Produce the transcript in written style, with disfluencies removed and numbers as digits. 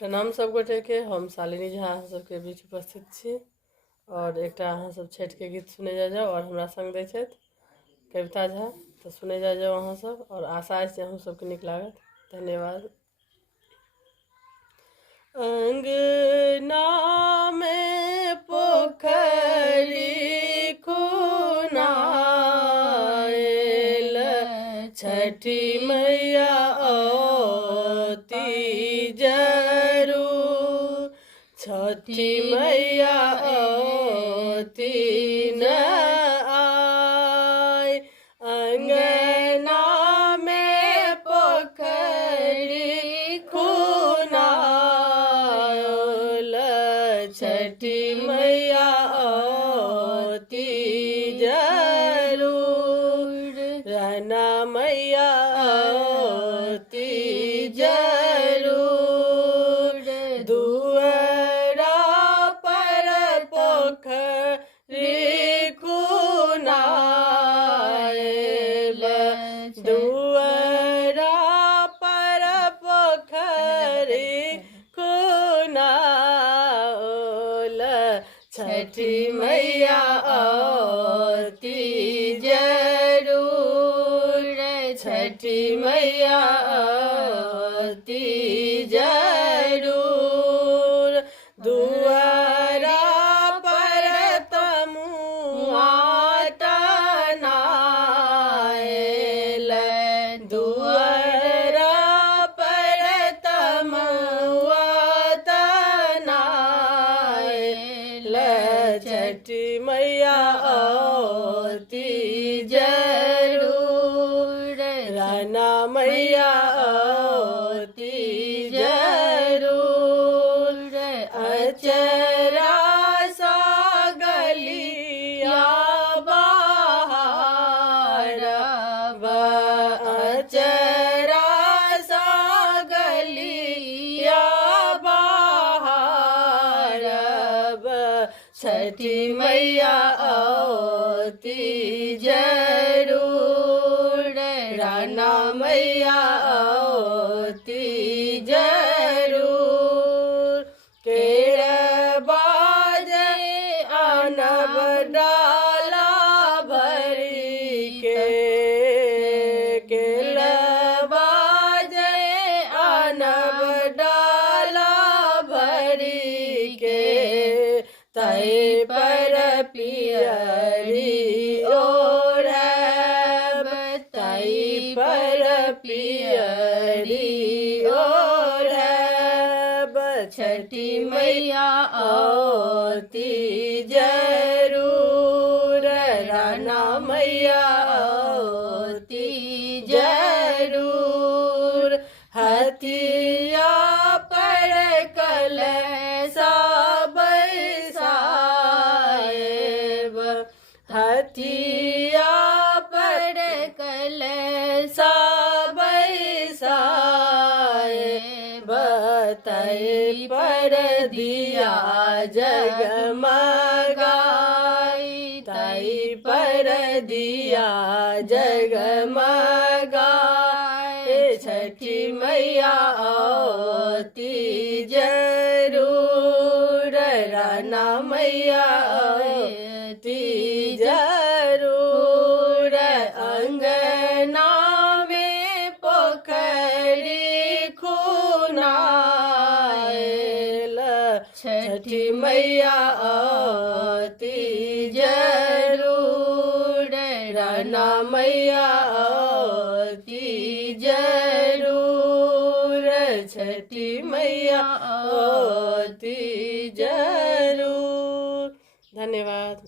प्रणाम सब गोटे के। हम शालिनी झा अहाँ सबके बीच उपस्थित छी और एकटा अहाँ सब छठि के गीत सुने जा जाओ और हमरा संग दै छथि कविता झा, तो सुने जा जाओ अहाँ सब और आशा अछि अहूँ सबके नीक लागत। धन्यवाद। अंगना में पोखरी खुनाएल, छठी मैया आती जरूर, छठी मैया आती न आए। अंगना में पोखरी खुनाएल, छठी मैया आती जरूर, राना मैया आती जरूर। दुअरा पर पोखरी खुनाएल, दुअरा पर पोखरी खुनाएल, छठी मैया आती जरूर, छठी मैया आती जरूर। दुआरा पर तमुआ तनाएल, दुआरा पर तमुआ तनाएल, छठी मैया आती जरूर, राना मैया आती जरूर। अचरा सा गलिया बाहर, अचरा सा गलिया बाहर, छठी मैया आती जरूर, राना मैया आती जरूर। केड़ बाजे आनब डाला भरी के, केड़ बाजे आनब डाला भरी के, तै पर पियरी ओढ़ब, तै पर पियरी ओढ़ब, छठी मैया आती जरूर, राना मैया आती जरूर। हथिया पर कलशा बैसाएब, हथिया पर कलशा बैसाएब, तै पर दिया जगमगाई, तै पर दिया जगमगाए, छठी मैया आती जरूर, राना मैया आती जरूर। अंगना में पोखरी खुनाएल, छठी मैया आती जरूर, राना मैया आती जरूर, छठी मैया आती जरूर। धन्यवाद।